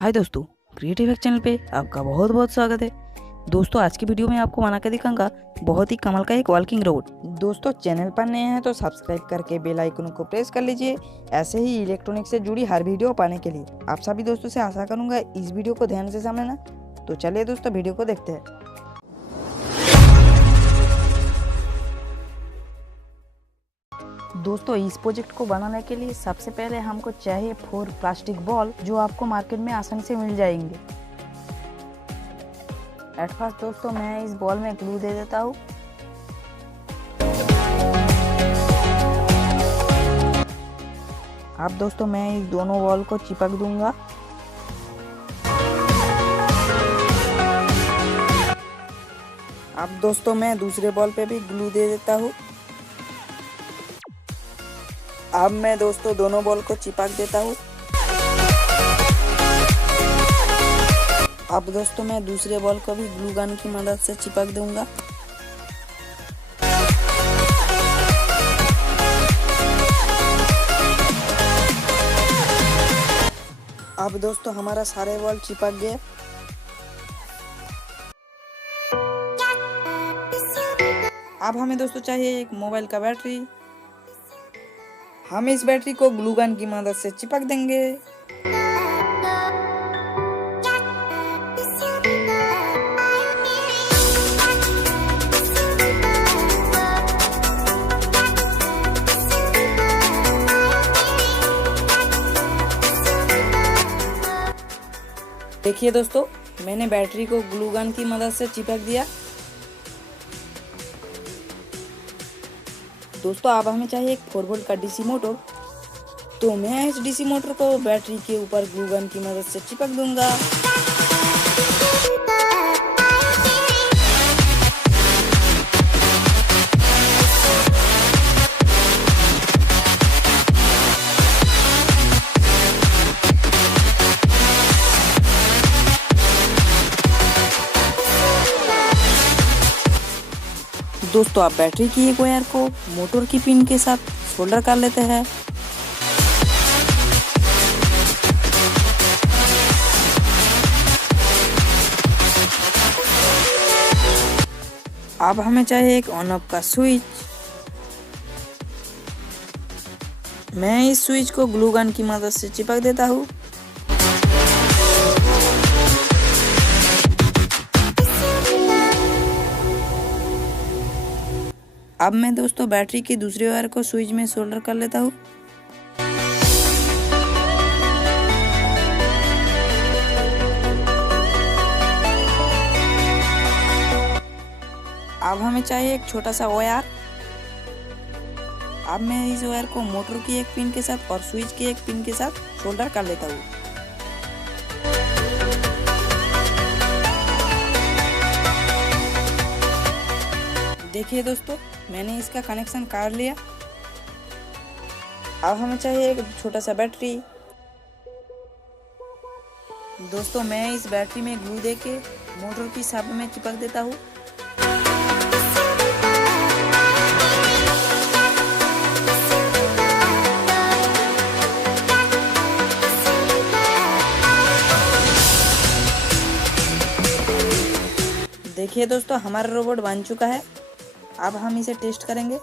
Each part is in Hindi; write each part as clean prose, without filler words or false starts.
हाय दोस्तों, क्रिएटिव चैनल पे आपका बहुत बहुत स्वागत है। दोस्तों आज की वीडियो में आपको बना के दिखाऊंगा बहुत ही कमाल का एक वॉकिंग रोबोट। दोस्तों चैनल पर नए हैं तो सब्सक्राइब करके बेल आइकन को प्रेस कर लीजिए ऐसे ही इलेक्ट्रॉनिक से जुड़ी हर वीडियो पाने के लिए। आप सभी दोस्तों से आशा करूंगा इस वीडियो को ध्यान से समझना। तो चलिए दोस्तों वीडियो को देखते हैं। दोस्तों इस प्रोजेक्ट को बनाने के लिए सबसे पहले हमको चाहिए 4 प्लास्टिक बॉल जो आपको मार्केट में आसानी से मिल जाएंगे। एट फर्स्ट दोस्तों मैं इस बॉल में ग्लू दे देता हूँ। अब दोस्तों मैं इस दोनों बॉल को चिपक दूंगा। अब दोस्तों मैं दूसरे बॉल पे भी ग्लू दे देता हूँ। अब मैं दोस्तों दोनों बॉल को चिपक देता हूँ। अब दोस्तों मैं दूसरे बॉल को भी ग्लू गन की मदद से चिपक दूंगा। अब दोस्तों हमारा सारे बॉल चिपक गए। अब हमें दोस्तों चाहिए एक मोबाइल का बैटरी। हम इस बैटरी को ग्लू गन की मदद से चिपक देंगे। देखिए दोस्तों मैंने बैटरी को ग्लू गन की मदद से चिपक दिया। दोस्तों अब हमें चाहिए एक 4 वोल्ट का डीसी मोटर। तो मैं इस डीसी मोटर को बैटरी के ऊपर ग्लू गन की मदद से चिपक दूंगा। दोस्तों आप बैटरी की एक वायर को मोटर की पिन के साथ सोल्डर कर लेते हैं। अब हमें चाहिए एक ऑन ऑफ का स्विच। मैं इस स्विच को ग्लू गन की मदद से चिपक देता हूँ। अब मैं दोस्तों बैटरी की दूसरी वायर को स्विच में सोल्डर कर लेता हूँ। अब हमें चाहिए एक छोटा सा वायर। अब मैं इस वायर को मोटर की एक पिन के साथ और स्विच की एक पिन के साथ सोल्डर कर लेता हूँ। देखिए दोस्तों मैंने इसका कनेक्शन कर लिया। अब हमें चाहिए एक छोटा सा बैटरी। दोस्तों मैं इस बैटरी में ग्लू देके मोटर की शाफ्ट में चिपक देता हूँ। देखिए दोस्तों हमारा रोबोट बन चुका है। अब हम इसे टेस्ट करेंगे।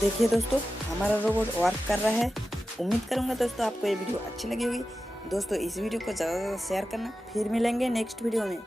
देखिए दोस्तों हमारा रोबोट वर्क कर रहा है। उम्मीद करूंगा दोस्तों आपको ये वीडियो अच्छी लगी होगी। दोस्तों इस वीडियो को ज़्यादा से ज़्यादा शेयर करना। फिर मिलेंगे नेक्स्ट वीडियो में।